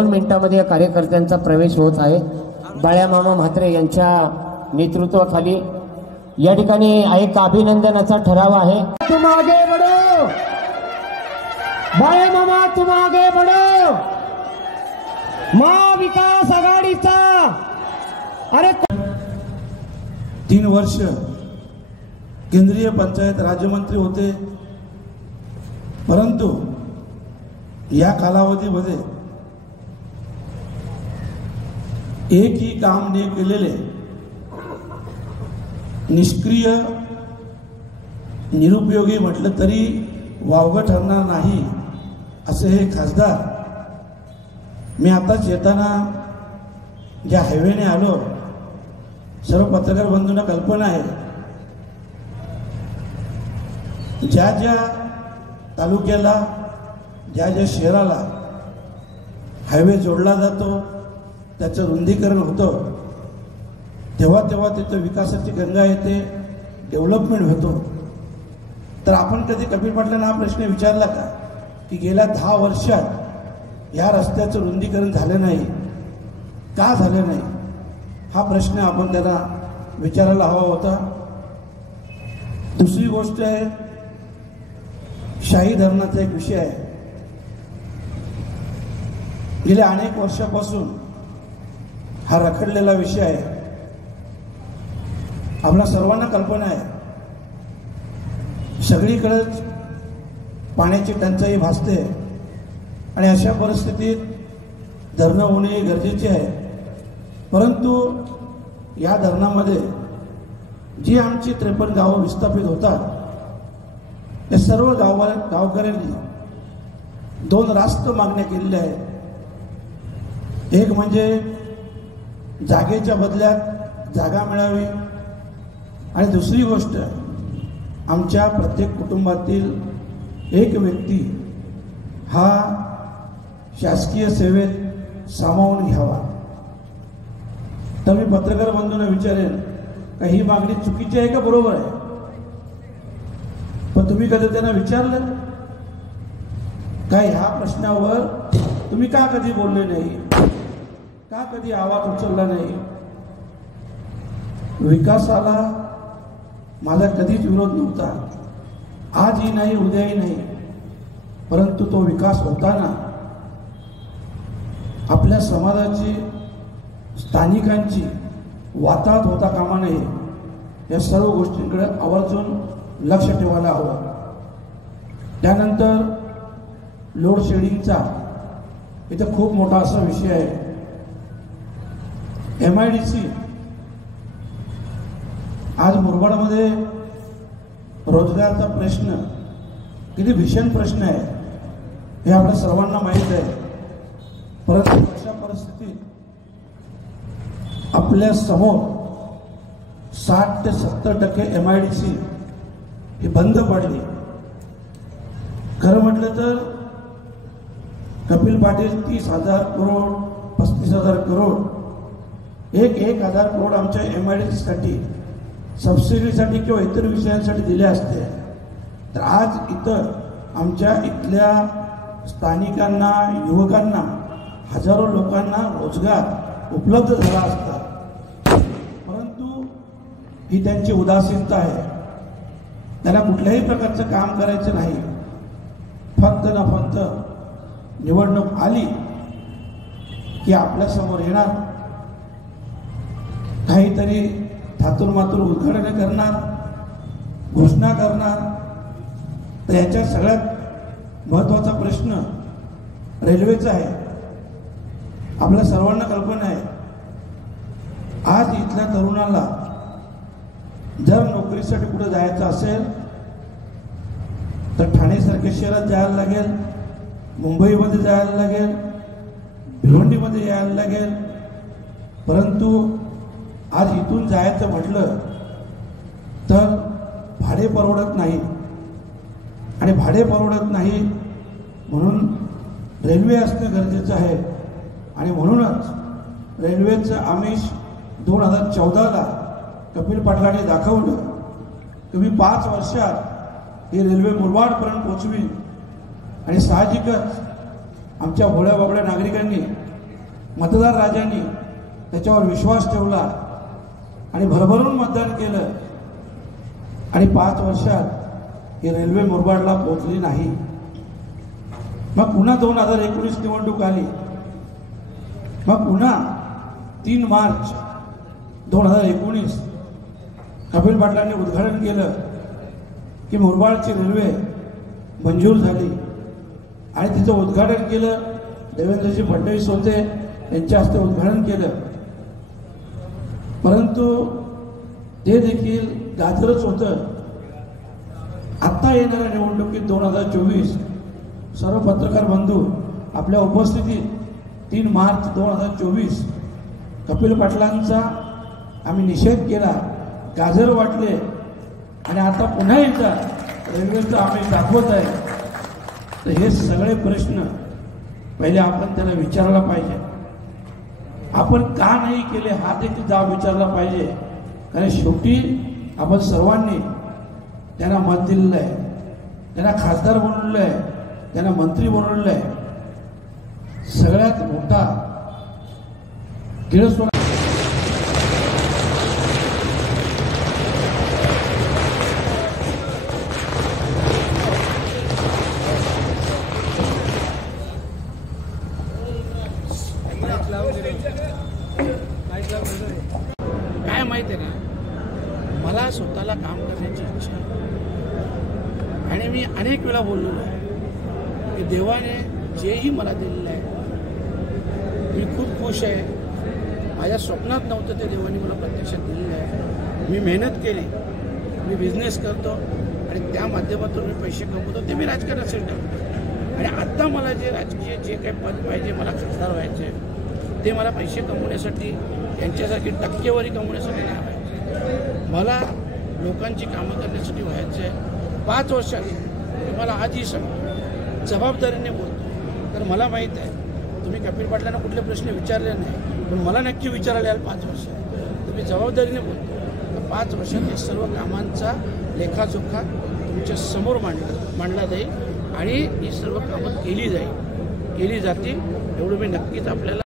2 मिनिटांमध्ये या कार्यकर्त्यांचा प्रवेश होत आहे। बाळ्यामामा म्हात्रे यांच्या नेतृत्वाखाली या ठिकाणी एक अभिनंदनाचा ठराव आहे। तुम आगे बढ़ो बाळ्यामामा, तुम आगे बढ़ो। महाविकास आघाडीचा अरे 3 वर्ष केंद्रीय पंचायत राज्यमंत्री होते, परंतु या कालावधीमध्ये एकही काम न केलेले निष्क्रिय निरुपयोगी म्हटलं तरी वावगं ठरणार नाही असे हे खासदार। मी आताच येताना ज्या हायवेने आलो, सर्व पत्रकार बंधूंना कल्पना आहे, ज्या ज्या तालुक्याला ज्या ज्या शहराला हायवे जोडला जातो त्याचं रुंदीकरण होतं, तेव्हा तेव्हा तिथं विकासाची गंगा येते, डेव्हलपमेंट होतो। तर आपण कधी कपिल पाटलांना हा प्रश्न विचारला का की गेल्या 10 वर्षात या रस्त्याचं रुंदीकरण झालं नाही, का झालं नाही? हा प्रश्न आपण त्यांना विचारायला हवा होता। दुसरी गोष्ट आहे, शाही धरणाचा एक विषय आहे। गेल्या अनेक वर्षापासून हा रखडलेला विषय आहे। आपल्या सर्वांना कल्पना आहे, सगळीकडेच पाण्याची टंचाई भासते आणि अशा परिस्थितीत धरणं होणे गरजेचे आहे। परंतु या धरणामध्ये जी आमची 53 गावं विस्थापित होतात, या सर्व गावकऱ्यांनी 2 रास्त मागण्या केलेल्या आहेत। एक म्हणजे जागेच्या बदल्यात जागा मिळावी, आणि दुसरी गोष्ट आमच्या प्रत्येक कुटुंबातील एक व्यक्ती हा शासकीय सेवेत सामावून घ्यावा। तर मी पत्रकार बंधूंना विचारेन का ही मागणी चुकीची आहे का बरोबर आहे? पण तुम्ही कधी त्यांना विचारलं काय ह्या प्रश्नावर? तुम्ही का कधी बोलले नाही, का कधी आवाज उचलला नाही? विकासाला माझा कधीच विरोध नव्हता, आजही नाही उद्याही नाही, परंतु तो विकास होताना आपल्या समाजाची स्थानिकांची वाताहत होता कामा नये, या सर्व गोष्टींकडे आवर्जून लक्ष ठेवायला हवं। त्यानंतर लोड शेडिंगचा इथं खूप मोठा असा विषय आहे। MIDC आज मुरबाडमध्ये रोजगाराचा प्रश्न किती भीषण प्रश्न आहे हे आपल्या सर्वांना माहीत आहे। परंतु अशा परिस्थितीत आपल्या समोर 60 ते 70% MIDC ही बंद पडली। खरं म्हटलं तर कपिल पाटील 30,000 करोड 35,000 करोड 1,000 करोड आमच्या MIDC साठी सबसिडीसाठी किंवा इतर विषयांसाठी दिले असते, तर आज इथं आमच्या इथल्या स्थानिकांना, युवकांना, हजारो लोकांना रोजगार उपलब्ध झाला असता। परंतु ही त्यांची उदासीनता आहे। त्यांना कुठल्याही प्रकारचं काम करायचं नाही, फक्त ना फक्त निवडणूक आली की आपल्या समोर येणार, काहीतरी थातुरमातुर उद्घाटन करणार, घोषणा करणार। तर याच्या सगळ्यात महत्त्वाचा प्रश्न रेल्वेचा आहे। आपल्या सर्वांना कल्पना आहे, आज इथल्या तरुणाला जर नोकरीसाठी कुठे जायचं असेल तर ठाणेसारख्या शहरात जायला लागेल, मुंबईमध्ये जायला लागेल, भिवंडीमध्ये यायला लागेल। परंतु आज इथून जायचं म्हटलं तर भाडे परवडत नाही, आणि भाडे परवडत नाही म्हणून रेल्वे असणं गरजेचं आहे। आणि म्हणूनच रेल्वेचं आमिष 2014ला कपिल पाटलांनी दाखवलं की मी 5 वर्षात ही रेल्वे मुरबाडपर्यंत पोहोचवी। आणि साहजिकच आमच्या भोळ्या बाबड्या नागरिकांनी मतदार राजांनी त्याच्यावर विश्वास ठेवला आणि भरभरून मतदान केलं आणि 5 वर्षात ही रेल्वे मुरबाडला पोहोचली नाही। मग पुन्हा 2019 निवडणूक आली। मग पुन्हा 3 मार्च 2019 कपिल पाटलांनी उद्घाटन केलं की मुरबाडची रेल्वे मंजूर झाली आणि तिचं उद्घाटन केलं। देवेंद्रजी फडणवीस होते, त्यांच्या हस्ते उद्घाटन केलं, परंतु ते देखील गाजरच होतं। आता येणाऱ्या निवडणुकीत 2024 सर्व पत्रकार बंधू आपल्या उपस्थितीत 3 मार्च 2024 कपिल पाटलांचा आम्ही निषेध केला, गाजर वाटले आणि आता पुन्हा एकदा रेल्वेचं आम्ही दाखवत आहे। तर हे सगळे प्रश्न पहिले आपण त्याला विचारला पाहिजे। आपण का नाही केले हा देखील जाब विचारला पाहिजे, कारण शेवटी आपण सर्वांनी त्यांना मत दिलेलं आहे, त्यांना खासदार बनवलेलं आहे, त्यांना मंत्री बनवलेलं आहे। सगळ्यात मोठा किळस काय माहिती आहे का, मला स्वतःला काम करण्याची इच्छा आहे आणि मी अनेक वेळा बोललेलो आहे की देवाने जेही मला दिलेलं आहे मी खूप खुश आहे। माझ्या स्वप्नात नव्हतं ते देवाने मला प्रत्यक्षात दिलेलं आहे। मी मेहनत केली, मी बिझनेस करतो आणि त्या माध्यमातून मी पैसे कमवतो, ते मी राजकारणासाठी टाकतो। आणि आत्ता मला जे राजकीय जे काही पद पाहिजे, मला खासदार व्हायचे, ते मला पैसे कमवण्यासाठी, यांच्यासारखी टक्केवारी कमवण्यासाठी नाही व्हायचं। मला लोकांची कामं करण्यासाठी व्हायचं आहे। 5 वर्षांनी मी मला आजही सांगतो, जबाबदारीने बोलतो। तर मला माहीत आहे तुम्ही कपिल पाटलांना कुठले प्रश्न विचारले नाही, पण मला नक्की विचारायला याल 5 वर्षात, तर मी जबाबदारीने बोलतो। तर 5 वर्षात हे सर्व कामांचा लेखाजोखा तुमच्या समोर मांडला जाईल आणि ही सर्व कामं केली जातील, एवढं मी नक्कीच आपल्याला